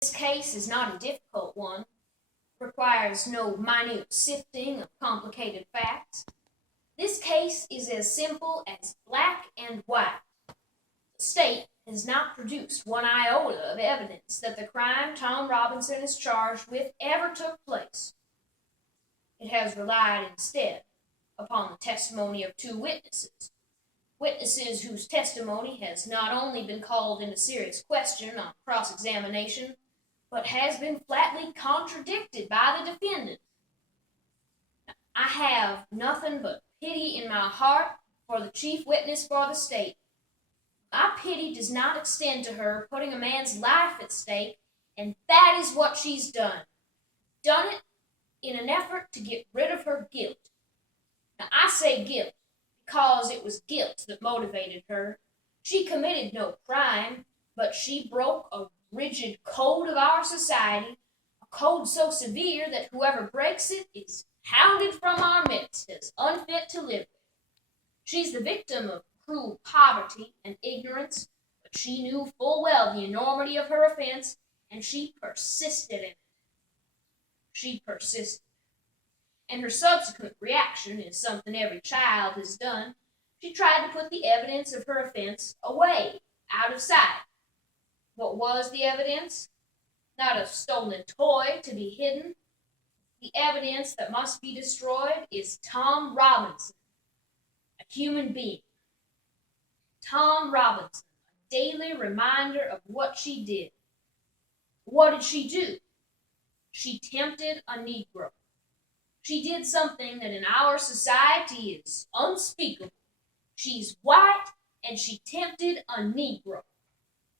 This case is not a difficult one, requires no minute sifting of complicated facts. This case is as simple as black and white. The state has not produced one iota of evidence that the crime Tom Robinson is charged with ever took place. It has relied instead upon the testimony of two witnesses whose testimony has not only been called into serious question on cross-examination, but has been flatly contradicted by the defendant. I have nothing but pity in my heart for the chief witness for the state. My pity does not extend to her putting a man's life at stake, and that is what she's done. Done it in an effort to get rid of her guilt. Now, I say guilt because it was guilt that motivated her. She committed no crime, but she broke a rigid code of our society, a code so severe that whoever breaks it is hounded from our midst as unfit to live with. She's the victim of cruel poverty and ignorance, but she knew full well the enormity of her offense, and she persisted in it. She persisted. And her subsequent reaction is something every child has done. She tried to put the evidence of her offense away, out of sight. What was the evidence? Not a stolen toy to be hidden. The evidence that must be destroyed is Tom Robinson, a human being. Tom Robinson, a daily reminder of what she did. What did she do? She tempted a Negro. She did something that in our society is unspeakable. She's white, and she tempted a Negro.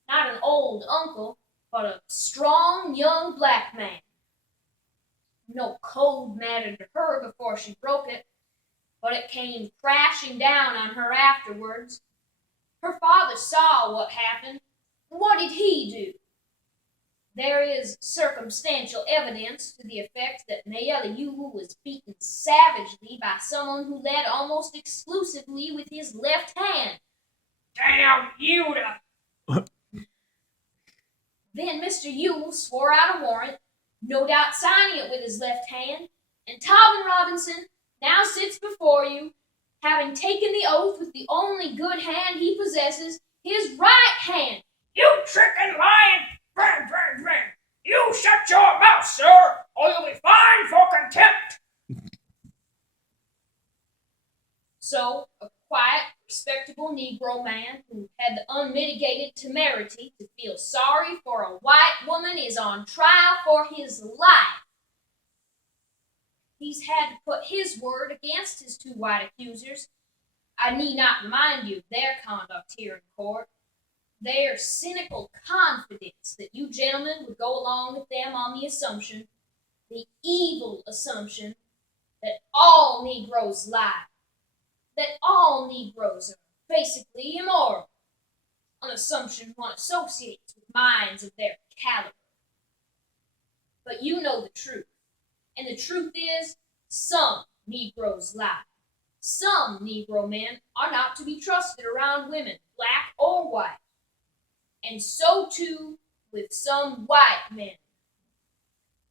Not an old uncle, but a strong young black man. No code mattered to her before she broke it, but it came crashing down on her afterwards. Her father saw what happened. What did he do? There is circumstantial evidence to the effect that Mayeliu was beaten savagely by someone who led almost exclusively with his left hand. Damn Yuta! Then Mr. Yule swore out a warrant, no doubt signing it with his left hand, and Tobin Robinson now sits before you, having taken the oath with the only good hand he possesses, his right hand. You trickin' lying! Bang, bang, bang! You shut your mouth, sir, or you'll be fined for contempt! So, a quiet, respectable Negro man who had the unmitigated temerity to feel sorry for a white woman is on trial for his life. He's had to put his word against his two white accusers. I need not remind you of their conduct here in court. Their cynical confidence that you gentlemen would go along with them on the assumption, the evil assumption, that all Negroes lie, that all Negroes are basically immoral, an assumption one associates with minds of their caliber. But you know the truth, and the truth is, some Negroes lie. Some Negro men are not to be trusted around women, black or white. And so too with some white men.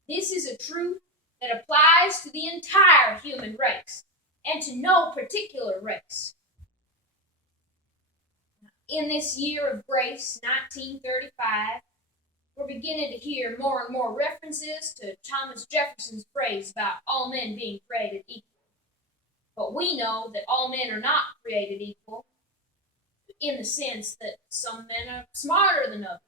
This is a truth that applies to the entire human race, and to no particular race. In this year of grace, 1935, we're beginning to hear more and more references to Thomas Jefferson's phrase about all men being created equal. But we know that all men are not created equal, in the sense that some men are smarter than others.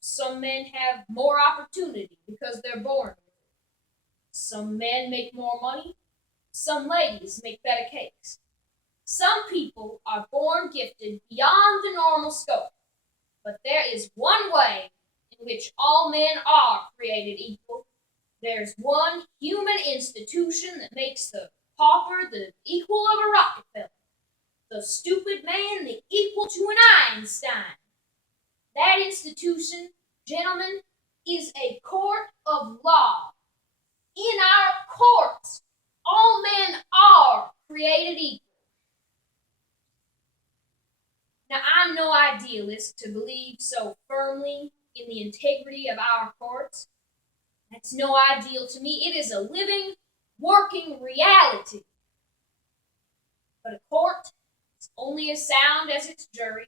Some men have more opportunity because they're born with it. Some men make more money. Some ladies make better cakes. Some people are born gifted beyond the normal scope. But there is one way in which all men are created equal. There's one human institution that makes the pauper the equal of a Rockefeller, the stupid man the equal to an Einstein. That institution, gentlemen, is a court of law. In our courts, all men are created equal. Now, I'm no idealist to believe so firmly in the integrity of our courts. That's no ideal to me. It is a living, working reality. But a court is only as sound as its jury,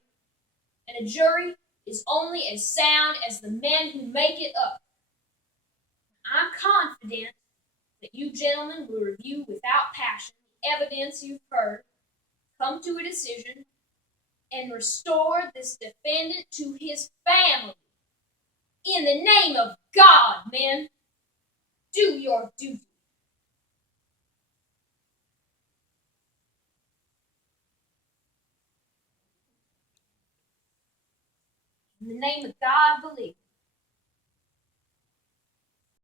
and a jury is only as sound as the men who make it up. I'm confident that you gentlemen will review without passion the evidence you've heard, come to a decision, and restore this defendant to his family. In the name of God, men, do your duty. In the name of God, believe.